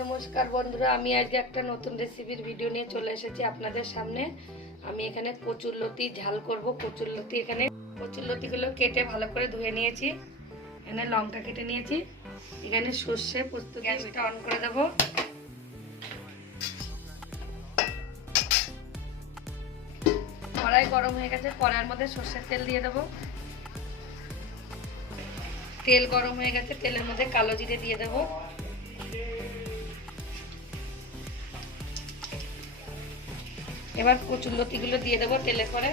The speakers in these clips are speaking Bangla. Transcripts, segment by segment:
নমস্কার বন্ধুরা, আমি আজকে একটা নতুন রেসিপির ভিডিও নিয়ে চলে এসেছি আপনাদের সামনে। আমি এখানে কচুরলতি ঝাল করব কচুরলতি এখানে। কচুরলতিগুলো কেটে ভালো করে ধুয়ে নিয়েছি। এখানে লঙ্কা কেটে নিয়েছি। এখানে সর্ষে পোস্ত গ্যাসটা অন করে দেবো। কড়াই গরম হয়ে গেছে, কড়াইয়ের মধ্যে সর্ষের তেল দিয়ে দেবো। তেল গরম হয়ে গেছে, তেলের মধ্যে কালো জিরে দিয়ে দেবো। এবার কচুর লতিগুলো দিয়ে দেবো তেলে করে।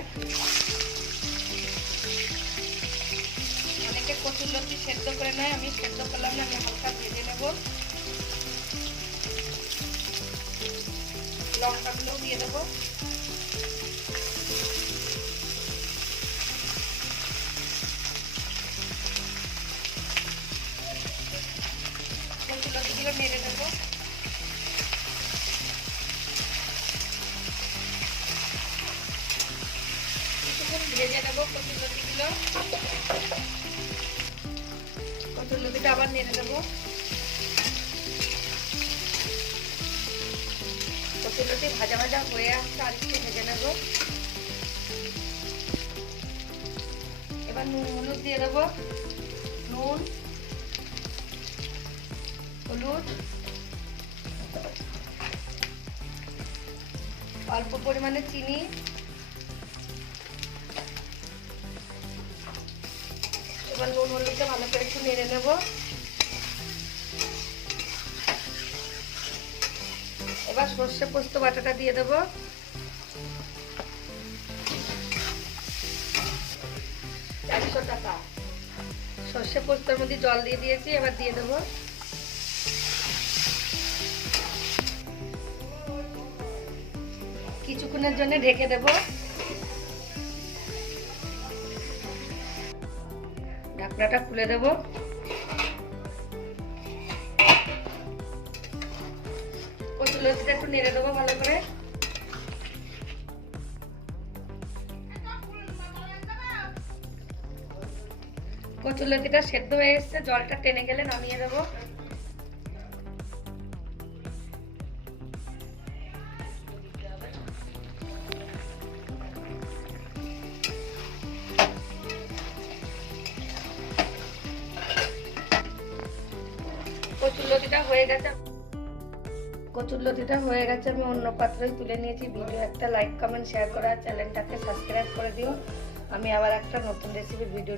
অনেকে কচুর লতি সেদ্ধ করে নেয়, আমি সেদ্ধ করলাম না, আমি হালকা ভেজে নেব। লঙ্কাগুলোও দিয়ে দেবো। নেব কচুরলতিগুলো কচুরলতিটা আবার নেড়ে দেবো। কচুরলতি ভাজা ভাজা হয়ে আসছে, আর একটু ভেজে নেব। এবার নুন হলুদ দিয়ে দেবো। নুন, হলুদ। অল্প পরিমাণে চিনি। এবার নুন হলুদটা ভালো করে একটু নেড়ে নেব। এবার সর্ষে পোস্ত বাটাটা দিয়ে দেব। চারশো টাকা। সর্ষে পোস্তর মধ্যে জল দিয়ে দিয়েছি, এবার দিয়ে দেবো। কিছুক্ষণের জন্য ঢেকে দেবো। ঢাকনাটা খুলে দেব। কচুলতিটা একটু নেড়ে দেবো ভালো করে। কচুলতিটা সেদ্ধ হয়ে এসছে, জলটা টেনে গেলে নামিয়ে দেবো। কচুরলতিটা হয়ে গেছে। কচুরলতিটা হয়ে গেছে, আমি অন্য পাত্রই তুলে নিয়েছি। ভিডিও একটা লাইক কমেন্ট শেয়ার করা চ্যানেলটাকে সাবস্ক্রাইব করে দিও। আমি আবার একটা নতুন রেসিপি ভিডিও